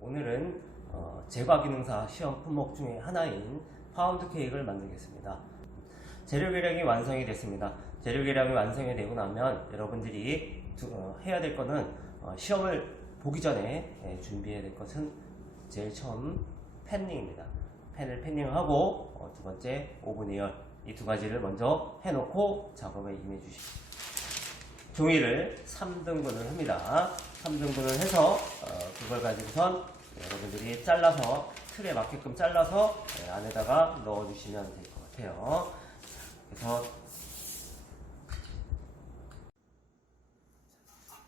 오늘은 제과 기능사 시험 품목 중에 하나인 파운드 케이크를 만들겠습니다. 재료 계량이 완성이 됐습니다. 재료 계량이 완성이 되고 나면 여러분들이 해야 될 거는 시험을 보기 전에 준비해야 될 것은 제일 처음 팬닝입니다. 팬을 팬닝하고 두 번째 오븐 에어, 이 두 가지를 먼저 해놓고 작업에 임해 주시고, 종이를 3등분을 합니다. 3등분을 해서 그걸 가지고선 여러분들이 잘라서 틀에 맞게끔 잘라서 안에다가 넣어주시면 될 것 같아요. 그래서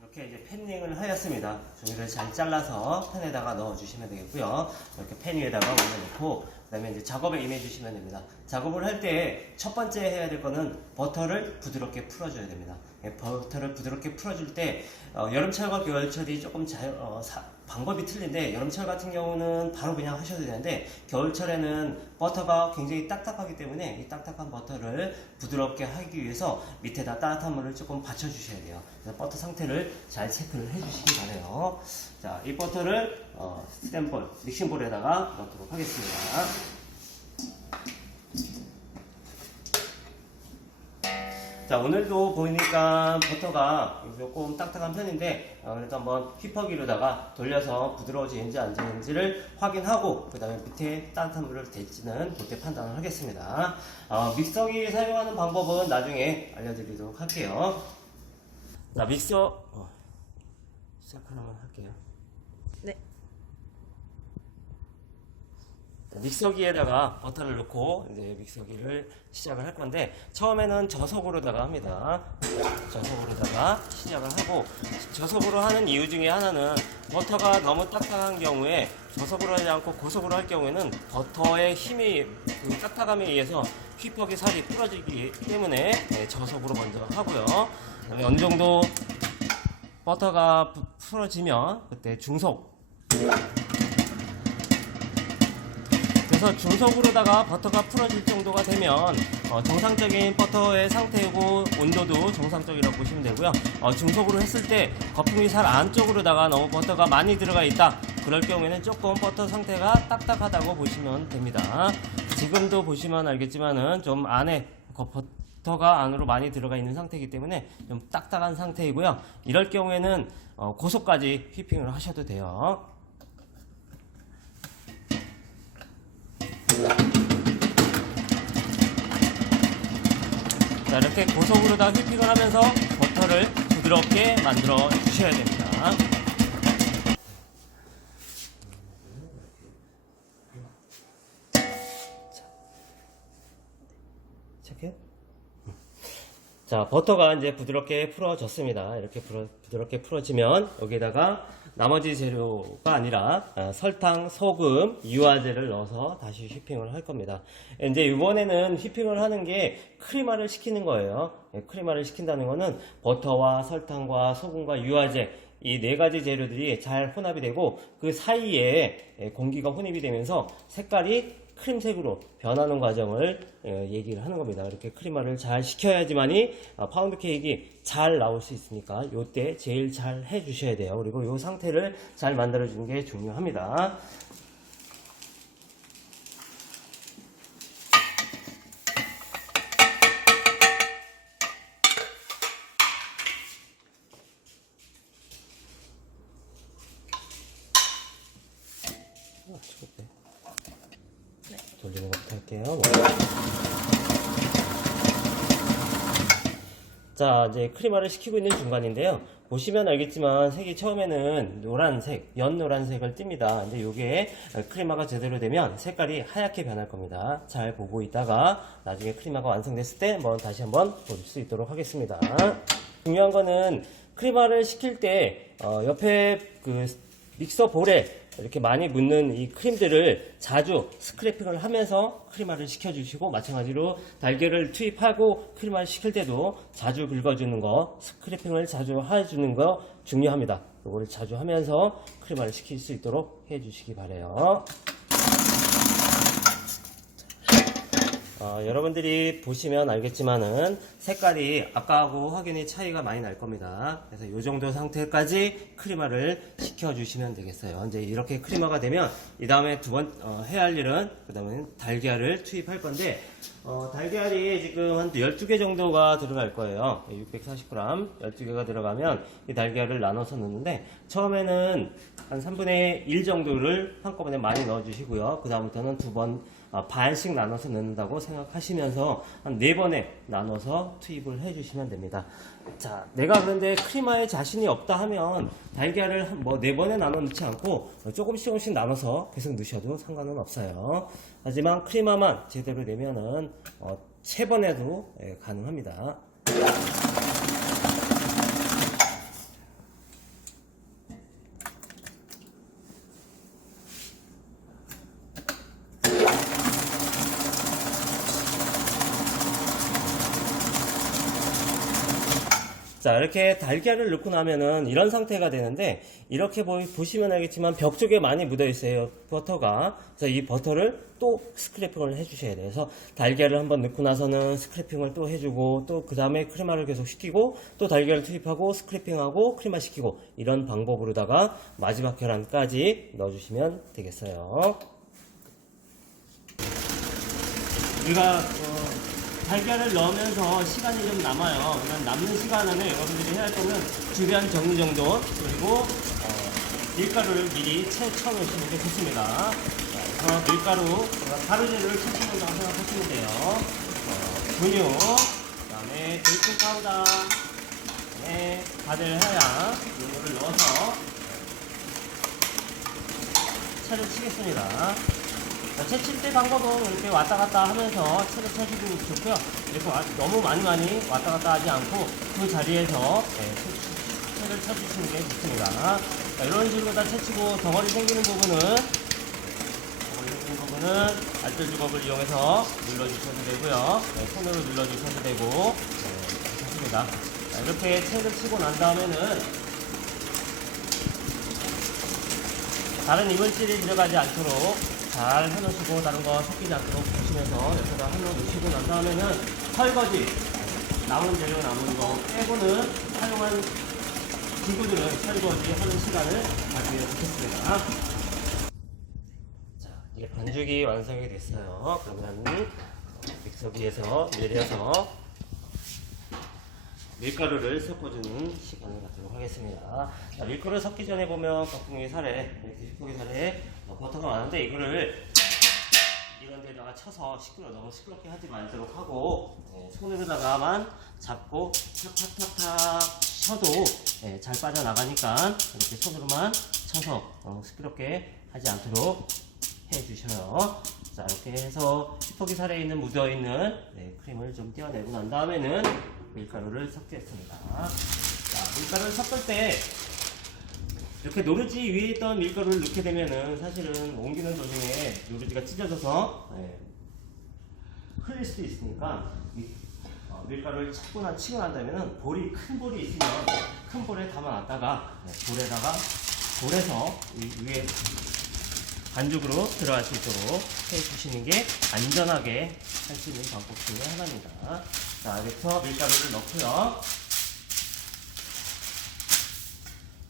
이렇게 이제 팬닝을 하였습니다. 종이를 잘 잘라서 팬에다가 넣어주시면 되겠고요. 이렇게 팬 위에다가 올려놓고 그 다음에 이제 작업에 임해주시면 됩니다. 작업을 할 때 첫 번째 해야 될 거는 버터를 부드럽게 풀어줘야 됩니다. 버터를 부드럽게 풀어줄 때 여름철과 겨울철이 조금 방법이 틀린데, 여름철 같은 경우는 바로 그냥 하셔도 되는데 겨울철에는 버터가 굉장히 딱딱하기 때문에 이 딱딱한 버터를 부드럽게 하기 위해서 밑에다 따뜻한 물을 조금 받쳐주셔야 돼요. 그래서 버터 상태를 잘 체크를 해주시기 바래요. 자, 이 버터를 스탠볼, 믹싱볼에다가 넣도록 하겠습니다. 자, 오늘도 보니까 버터가 조금 딱딱한 편인데 그래도 한번 휘퍼기로다가 돌려서 부드러워지는지 안 되는지를 확인하고 그 다음에 밑에 따뜻한 물을 댈지는 그때 판단을 하겠습니다. 믹서기 사용하는 방법은 나중에 알려드리도록 할게요. 자, 시작하면 할게요. 네. 믹서기에다가 버터를 넣고 이제 믹서기를 시작을 할 건데, 처음에는 저속으로다가 합니다. 저속으로다가 시작을 하고, 저속으로 하는 이유 중에 하나는 버터가 너무 딱딱한 경우에 저속으로 하지 않고 고속으로 할 경우에는 버터의 힘이, 그 딱딱함에 의해서 휘퍼기 살이 부러지기 때문에 저속으로 먼저 하고요. 그다음에 어느 정도 버터가 풀어지면 그때 중속, 그래서 중속으로다가 버터가 풀어질 정도가 되면 정상적인 버터의 상태이고 온도도 정상적이라고 보시면 되고요. 중속으로 했을 때 거품이 살 안쪽으로다가 너무 버터가 많이 들어가 있다, 그럴 경우에는 조금 버터 상태가 딱딱하다고 보시면 됩니다. 지금도 보시면 알겠지만은 좀 안에 버터가 안으로 많이 들어가 있는 상태이기 때문에 좀 딱딱한 상태이고요. 이럴 경우에는 고속까지 휘핑을 하셔도 돼요. 자, 이렇게 고속으로 다 휘핑을 하면서 버터를 부드럽게 만들어 주셔야 됩니다. 자, 버터가 이제 부드럽게 풀어졌습니다. 이렇게 부드럽게 풀어지면 여기에다가 나머지 재료가 아니라 설탕, 소금, 유화제를 넣어서 다시 휘핑을 할 겁니다. 이제 이번에는 휘핑을 하는 게 크리마를 시키는 거예요. 크리마를 시킨다는 거는 버터와 설탕과 소금과 유화제, 이 네 가지 재료들이 잘 혼합이 되고 그 사이에 공기가 혼입이 되면서 색깔이 크림색으로 변하는 과정을 얘기를 하는 겁니다. 이렇게 크리마를 잘 시켜야지만이 파운드 케이크가 잘 나올 수 있으니까 요때 제일 잘 해주셔야 돼요. 그리고 요 상태를 잘 만들어주는 게 중요합니다. 돌리는 것부터 할게요. 자, 이제 크리마를 시키고 있는 중간인데요. 보시면 알겠지만 색이 처음에는 노란색, 연노란색을 띱니다. 근데 이게 크리마가 제대로 되면 색깔이 하얗게 변할 겁니다. 잘 보고 있다가 나중에 크리마가 완성됐을 때 다시 한번 볼 수 있도록 하겠습니다. 중요한 거는 크리마를 시킬 때 옆에 그 믹서 볼에 이렇게 많이 묻는 이 크림들을 자주 스크래핑을 하면서 크리마를 시켜주시고, 마찬가지로 달걀을 투입하고 크리마를 시킬 때도 자주 긁어주는 거, 스크래핑을 자주 해주는 거 중요합니다. 이거를 자주 하면서 크리마를 시킬 수 있도록 해주시기 바래요. 여러분들이 보시면 알겠지만은 색깔이 아까하고 확연히 차이가 많이 날 겁니다. 그래서 이 정도 상태까지 크리마를 시켜주시면 되겠어요. 이제 이렇게 크리마가 되면 이 다음에 해야 할 일은 그 다음에 달걀을 투입할 건데 달걀이 지금 한 12개 정도가 들어갈 거예요. 640g 12개가 들어가면 이 달걀을 나눠서 넣는데 처음에는 한 3분의 1 정도를 한꺼번에 많이 넣어주시고요. 그 다음부터는 반씩 나눠서 넣는다고 생각하시면서 한 4번에 나눠서 투입을 해주시면 됩니다. 자, 내가 그런데 크리마에 자신이 없다 하면 달걀을 4번에 나눠 넣지 않고 조금씩 나눠서 계속 넣으셔도 상관은 없어요. 하지만 크리마만 제대로 내면은 3번에도 가능합니다. 자, 이렇게 달걀을 넣고 나면은 이런 상태가 되는데, 이렇게 보시면 알겠지만 벽 쪽에 많이 묻어 있어요, 버터가. 그래서 이 버터를 또 스크래핑을 해주셔야 돼요. 그래서 달걀을 한번 넣고 나서는 스크래핑을 또 해주고, 또 그 다음에 크리마를 계속 시키고, 또 달걀을 투입하고 스크래핑하고 크리마 시키고, 이런 방법으로다가 마지막 계란까지 넣어주시면 되겠어요. 우리가 달걀을 넣으면서 시간이 좀 남아요. 그러면 남는 시간 안에 여러분들이 해야 할 거는 주변 정리 정돈, 그리고 밀가루를 미리 채쳐 놓으시는 게 좋습니다. 그래서 밀가루, 가루 재료를 채쳐놓는다고 생각하시면 돼요. 분유, 그 다음에 베이킹 파우더, 그다음에 바질 하양 이런 거를 넣어서 채를 치겠습니다. 채칠 때 방법은 이렇게 왔다 갔다 하면서 채를 쳐주고 좋고요. 이렇게 너무 많이 왔다 갔다 하지 않고 그 자리에서 채를 쳐주시는 게 좋습니다. 자, 이런 식으로 다 채치고 덩어리 생기는 부분은 알뜰 주걱을 이용해서 눌러주셔도 되고요. 손으로 눌러주셔도 되고 좋습니다. 자, 이렇게 채를 치고 난 다음에는 다른 이물질이 들어가지 않도록 잘 해놓으시고 다른 거 섞이지 않도록 보시면서 옆에다 해놓으시고 난 다음에는 설거지, 남은 재료 남은 거 빼고는 사용한 기구들은 설거지 하는 시간을 가지고 좋겠습니다. 자, 이제 반죽이 완성이 됐어요. 그러면 믹서기에서 내려서 밀가루를 섞어주는 시간을 갖도록 하겠습니다. 자, 밀가루 섞기 전에 보면 깍두기 살에, 깍두기 살에 버터가 많은데 이거를 이런 데다가 쳐서 너무 시끄럽게 하지 말도록 하고 손으로다가만 잡고 탁탁탁탁 쳐도 잘 빠져나가니까 이렇게 손으로만 쳐서 시끄럽게 하지 않도록 해주셔요. 자, 이렇게 해서 휘퍼기 살에 묻어있는 크림을 좀 떼어내고 난 다음에는 밀가루를 섞겠습니다. 자, 밀가루를 섞을 때 이렇게 노르지 위에 있던 밀가루를 넣게 되면은 사실은 옮기는 도중에 노르지가 찢어져서 흘릴 수도 있으니까 밀가루를 치고 난 다음에는 큰 볼이 있으면 큰 볼에 담아놨다가 볼에서 위에 반죽으로 들어갈 수 있도록 해주시는 게 안전하게 할 수 있는 방법 중에 하나입니다. 자, 여기서 밀가루를 넣고요.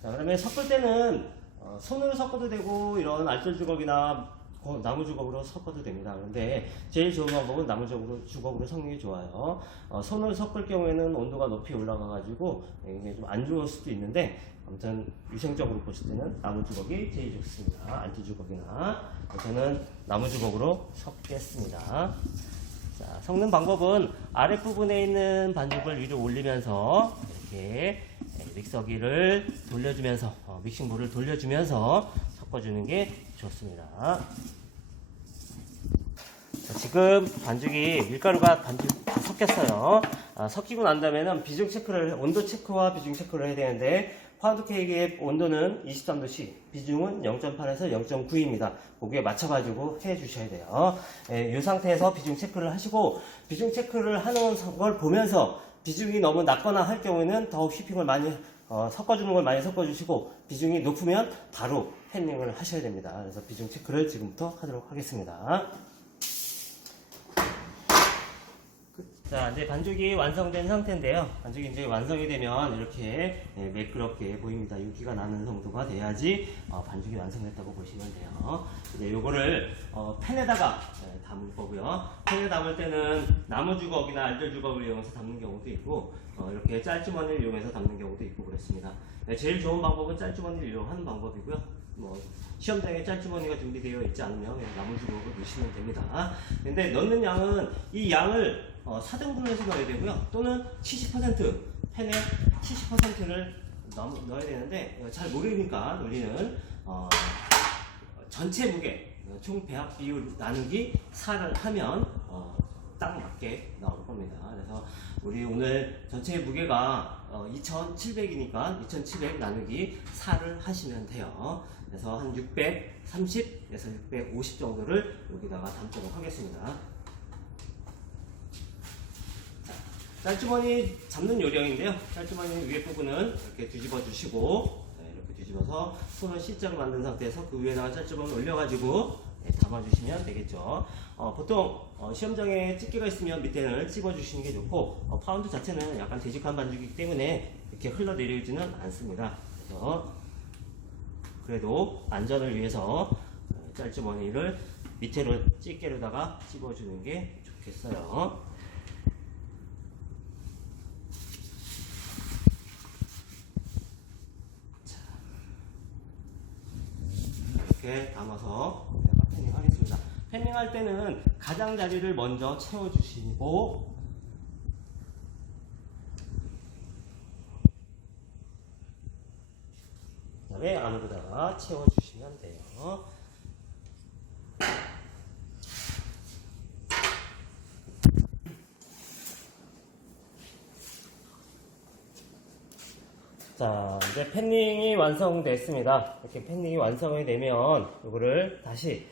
자, 그러면 섞을 때는 손으로 섞어도 되고 이런 알뜰 주걱이나 나무 주걱으로 섞어도 됩니다. 그런데 제일 좋은 방법은 나무 주걱으로 섞는 게 좋아요. 손으로 섞을 경우에는 온도가 높이 올라가 가지고 이게 좀 안 좋을 수도 있는데 아무튼 위생적으로 보실 때는 나무 주걱이 제일 좋습니다. 알뜰 주걱이나 저는 나무 주걱으로 섞겠습니다. 자, 섞는 방법은 아랫부분에 있는 반죽을 위로 올리면서 이렇게 믹서기를 돌려주면서 믹싱볼을 돌려주면서 섞어주는 게 좋습니다. 자, 지금 밀가루가 섞였어요. 섞이고 난 다음에는 온도 체크와 비중 체크를 해야 되는데 파운드 케이크의 온도는 23도씨, 비중은 0.8에서 0.9입니다. 거기에 맞춰가지고 해주셔야 돼요. 이 상태에서 비중 체크를 하시고, 비중 체크를 하는 걸 보면서 비중이 너무 낮거나 할 경우에는 더욱 휘핑을 많이 섞어주는 걸 많이 섞어주시고, 비중이 높으면 바로 팬닝을 하셔야 됩니다. 그래서 비중 체크를 지금부터 하도록 하겠습니다. 자, 이제 반죽이 완성된 상태인데요. 반죽이 이제 완성이 되면 이렇게 매끄럽게 보입니다. 윤기가 나는 정도가 돼야지 반죽이 완성됐다고 보시면 돼요. 이제 요거를 팬에다가 담을 거고요. 팬에 담을 때는 나무 주걱이나 알들 주걱을 이용해서 담는 경우도 있고, 이렇게 짤주머니를 이용해서 담는 경우도 있고 그렇습니다. 제일 좋은 방법은 짤주머니를 이용하는 방법이고요. 시험장에 짤주머니가 준비되어 있지 않으면 그냥 나무 주걱을 넣으시면 됩니다. 근데 넣는 양은 이 양을 4등분을 해서 넣어야 되고요. 또는 70% 팬에 70%를 넣어야 되는데 잘 모르니까 우리는 전체 무게 총 배합 비율 나누기 4를 하면 딱 맞게 나올 겁니다. 그래서 우리 오늘 전체 무게가 2700이니까 2700 나누기 4를 하시면 돼요. 그래서 한 630에서 650 정도를 여기다가 담도록 하겠습니다. 짤주머니 잡는 요령인데요. 짤주머니 위에 부분은 이렇게 뒤집어 주시고, 이렇게 뒤집어서 손을 C자로 만든 상태에서 그 위에다가 짤주머니 올려가지고 담아주시면 되겠죠. 보통 시험장에 집게가 있으면 밑에는 찝어주시는 게 좋고, 파운드 자체는 약간 되직한 반죽이기 때문에 이렇게 흘러내리지는 않습니다. 그래서 그래도 안전을 위해서 짤주머니를 밑에를 집게로다가 찝어주는 게 좋겠어요. 이렇게 담아서 패닝 하겠습니다. 패닝 할 때는 가장자리를 먼저 채워주시고, 그 다음에 안으로다가 채워주시면 돼요. 자, 이제 패닝이 완성됐습니다. 이렇게 패닝이 완성이 되면 이거를 다시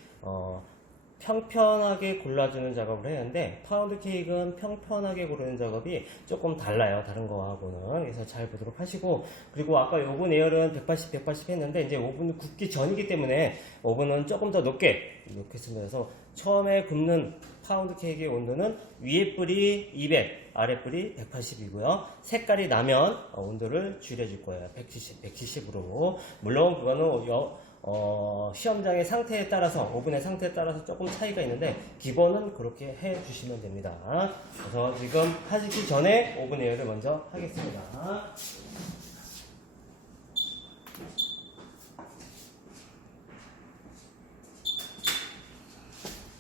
평평하게 골라주는 작업을 해야 하는데, 파운드 케이크는 평평하게 고르는 작업이 조금 달라요. 다른 거하고는. 그래서 잘 보도록 하시고, 그리고 아까 오븐 에어는 180 했는데, 이제 오븐이 굽기 전이기 때문에 오븐은 조금 더 높게 놓겠습니다. 그래서 처음에 굽는 파운드 케이크의 온도는 위에 불이 200, 아래 불이 180이고요. 색깔이 나면 온도를 줄여줄 거예요. 170으로. 물론 그거는 시험장의 상태에 따라서, 오븐의 상태에 따라서 조금 차이가 있는데, 기본은 그렇게 해 주시면 됩니다. 그래서 지금 하시기 전에 오븐 에어를 먼저 하겠습니다.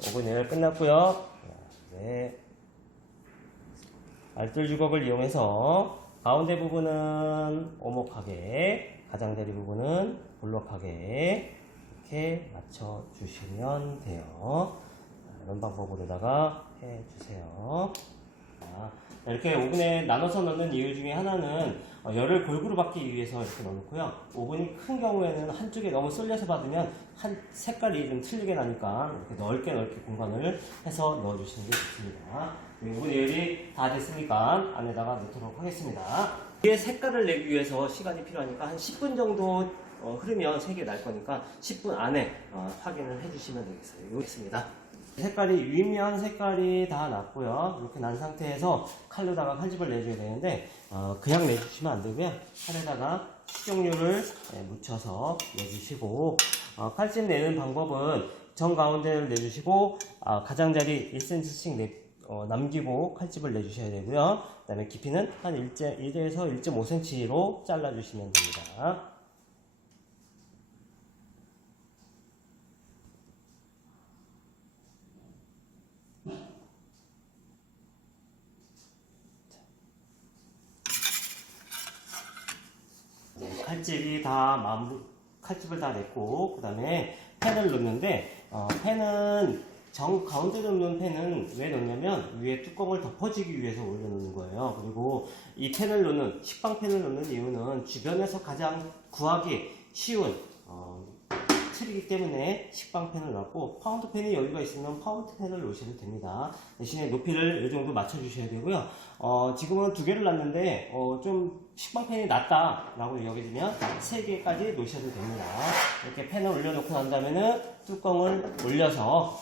오븐 에어 끝났고요. 네. 알뜰 주걱을 이용해서 가운데 부분은 오목하게, 가장자리 부분은 볼록하게 이렇게 맞춰주시면 돼요. 이런 방법으로다가 해주세요. 이렇게 오븐에 나눠서 넣는 이유 중에 하나는 열을 골고루 받기 위해서 이렇게 넣어놓고요. 오븐이 큰 경우에는 한쪽에 너무 쏠려서 받으면 한 색깔이 좀 틀리게 나니까 이렇게 넓게 공간을 해서 넣어주시는 게 좋습니다. 오븐 열이 다 됐으니까 안에다가 넣도록 하겠습니다. 이게 색깔을 내기 위해서 시간이 필요하니까 한 10분 정도 흐르면 색이 날 거니까 10분 안에 확인을 해주시면 되겠어요. 이렇습니다. 색깔이 윗면 색깔이 다 났고요. 이렇게 난 상태에서 칼로다가 칼집을 내줘야 되는데 그냥 내주시면 안 되고요. 칼에다가 식용유를 묻혀서 내주시고, 칼집 내는 방법은 정 가운데를 내주시고 가장자리 1cm씩 남기고 칼집을 내주셔야 되고요. 그 다음에 깊이는 한 1에서 1.5cm로 잘라주시면 됩니다. 칼집을 다 냈고, 그 다음에 팬을 넣는데, 팬은 정 가운데 넣는 팬은 왜 넣냐면 위에 뚜껑을 덮어주기 위해서 올려놓는 거예요. 그리고 이 팬을 넣는, 식빵팬을 넣는 이유는 주변에서 가장 구하기 쉬운 틀이기 때문에 식빵팬을 넣고, 파운드팬이 여유가 있으면 파운드팬을 넣으셔도 됩니다. 대신에 높이를 이 정도 맞춰주셔야 되고요. 지금은 2개를 놨는데 좀 식빵팬이 낫다 라고 여겨지면 3개까지 놓으셔도 됩니다. 이렇게 팬을 올려놓고 난 다음에는 뚜껑을 올려서